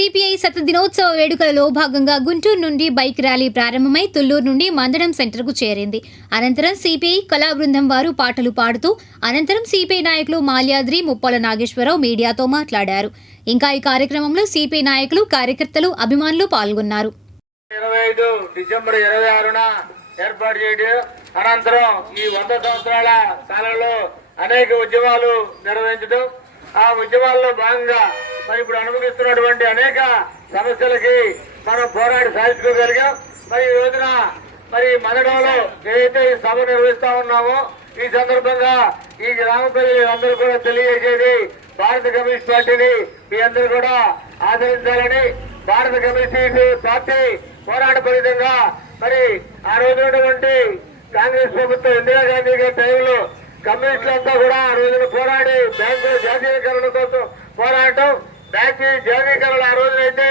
CPI శత దినోత్సవ వేడుకలలో భాగంగా గుంటూరు నుండి బైక్ ర్యాలీ ప్రారంభమై తుళ్లూరు నుండి మందడం సెంటర్కు చేరింది. అనంతరం సిపిఐ కళా బృందం వారు పాటలు పాడుతూ అనంతరం సిపిఐ నాయకులు మాల్యాద్రి, ముప్పాల నాగేశ్వరరావు మీడియాతో మాట్లాడారు. ఇంకా ఈ కార్యక్రమంలో సిపిఐ నాయకులు, కార్యకర్తలు, అభిమానులు పాల్గొన్నారు. 25 డిసెంబర్ 26న ఏర్పాటు చేయడం అనంతరం ఈ 100 సంవత్సరాల కాలంలో అనేక ఉద్యమాలు నిర్వహించడం, ఆ ఉద్యమాల్లో భాగంగా మరి ఇప్పుడు అనుభవిస్తున్నటువంటి అనేక సమస్యలకి మనం పోరాడి సాధించుకోగలిగాం. మరి ఈ రోజున మరి మందడంలో ఏదైతే ఈ సభ నిర్వహిస్తా ఉన్నామో ఈ సందర్భంగా ఈ గ్రామ ప్రజలందరూ కూడా తెలియజేసేది భారత కమ్యూనిస్ట్ పార్టీని మీ అందరూ కూడా ఆదరించాలని, భారత కమ్యూనిస్ట్ పార్టీ పోరాట ఫలితంగా మరి ఆ రోజు ఉన్నటువంటి కాంగ్రెస్ ప్రభుత్వం ఇందిరాగాంధీ గారి టైంలో కమ్యూనిస్టులంతా కూడా ఆ రోజున పోరాడి బ్యాంకు జాతీయకరణ కోసం పోరాటం, బ్యాంకు జాతీయకరణ ఆ రోజునైతే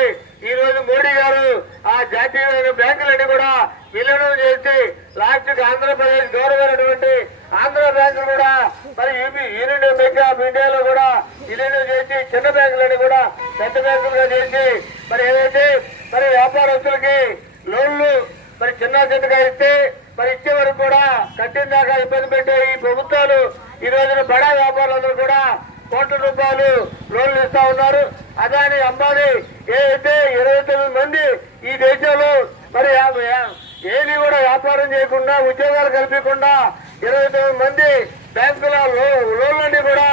ఈ రోజు మోడీ గారు ఆ జాతీయ బ్యాంకులన్నీ కూడా విలీనం చేసి లాస్ట్ ఆంధ్రప్రదేశ్ గౌరవమైనటువంటి ఆంధ్ర బ్యాంకులు కూడా మరి యూనియన్ బ్యాంక్ ఆఫ్ ఇండియాలో కూడా విలీనం చేసి చిన్న బ్యాంకులన్నీ కూడా పెద్ద బ్యాంకులుగా చేసి మరి ఏదైతే మరి వ్యాపారస్తులకి లోన్లు మరి చిన్నగా ఇస్తే మరి ఇచ్చే వరకు కూడా కట్టిన దాకా ఇబ్బంది పెట్టే ఈ ప్రభుత్వాలు ఈ రోజున బడా వ్యాపారులందరూ కూడా కోట్ల రూపాయలు లోన్లు ఇస్తా ఉన్నారు. అదాని, అంబానీ ఏదైతే 29 మంది ఈ దేశంలో మరి ఏది కూడా వ్యాపారం చేయకుండా ఉద్యోగాలు కల్పించకుండా 29 మంది బ్యాంకుల లోన్లన్నీ కూడా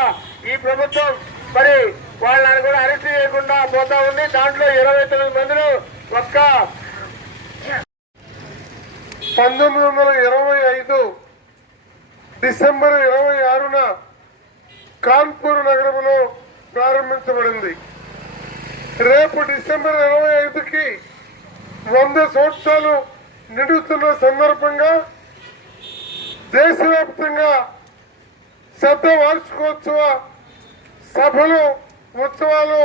ఈ ప్రభుత్వం మరి వాళ్ళని కూడా అరెస్ట్ చేయకుండా పోతా ఉంది. దాంట్లో 29 మందిలో ఒక్క 1925 డిసెంబర్ 26న కాన్పూర్ నగరంలో ప్రారంభించబడింది. రేపు డిసెంబర్ 25కి 100 సంవత్సరాలు నిండుతున్న సందర్భంగా దేశవ్యాప్తంగా శత వార్షికోత్సవ సభలు, ఉత్సవాలు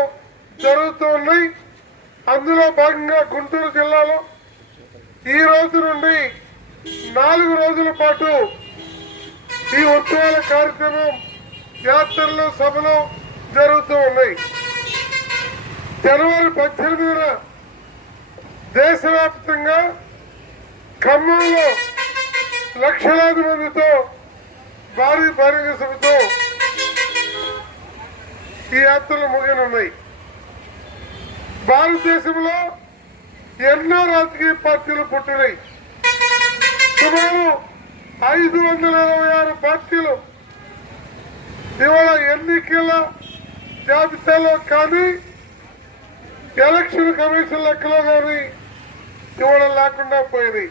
జరుగుతూ ఉన్నాయి. అందులో భాగంగా గుంటూరు జిల్లాలో ఈ రోజు నుండి 4 రోజుల పాటు ఈ ఉత్సవాల కార్యక్రమం, యాత్రలు, సభలు జరుగుతూ ఉన్నాయి. జనవరి 18న దేశవ్యాప్తంగా ఖమ్మంలో లక్షలాది మందితో భారీ బహిరంగ సభతో ఈ యాత్రలు ముగియనున్నాయి. భారతదేశంలో ఎన్నో రాజకీయ పార్టీలు పుట్టినాయి. సుమారు 526 పార్టీలు ఇవాళ ఎన్నికల జాబితాలో కానీ, ఎలక్షన్ కమిషన్ లెక్కలో కానీ ఇవాళ లేకుండా పోయినాయి.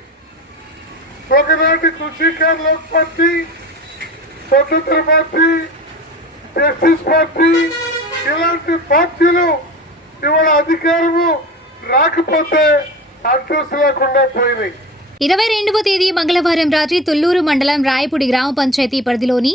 ఒకనాటి కృషికార్ లోక్ పార్టీ, స్వతంత్ర పార్టీ, జస్టిస్ పార్టీ ఇలాంటి పార్టీలు ఇవాళ అధికారము రాకపోతే అడ్రస్ లేకుండా పోయినాయి. 22వ తేదీ మంగళవారం రాత్రి తుళ్లూరు మండలం రాయపూడి గ్రామ పంచాయతీ పరిధిలోని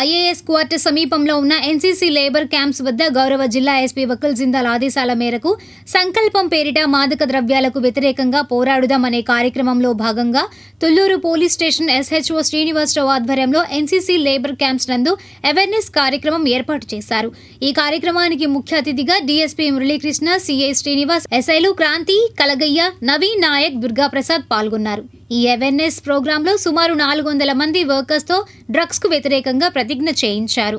ఐఏఎస్ క్వార్టర్ సమీపంలో ఉన్న ఎన్సీసీ లేబర్ క్యాంప్స్ వద్ద గౌరవ జిల్లా ఎస్పీ వకుల్ జిందాల్ ఆదేశాల మేరకు సంకల్పం పేరిట మాదక ద్రవ్యాలకు వ్యతిరేకంగా పోరాడుదాం అనే కార్యక్రమంలో భాగంగా Thullur police station SHO Srinivasa Rao ఆధ్వర్యంలో ఎన్సీసీ లేబర్ క్యాంప్స్ నందు అవేర్నెస్ కార్యక్రమం ఏర్పాటు చేశారు. ఈ కార్యక్రమానికి ముఖ్య అతిథిగా డీఎస్పీ మురళీకృష్ణ, సిఐ శ్రీనివాస్, ఎస్ఐలు క్రాంతి, కలగయ్య, నవీన్ నాయక్, దుర్గాప్రసాద్ పాల్గొన్నారు. ఈ అవేర్నెస్ ప్రోగ్రాంలో సుమారు 400 మంది వర్కర్స్ తో డ్రగ్స్ కు వ్యతిరేకంగా ప్రతిజ్ఞ చేయించారు.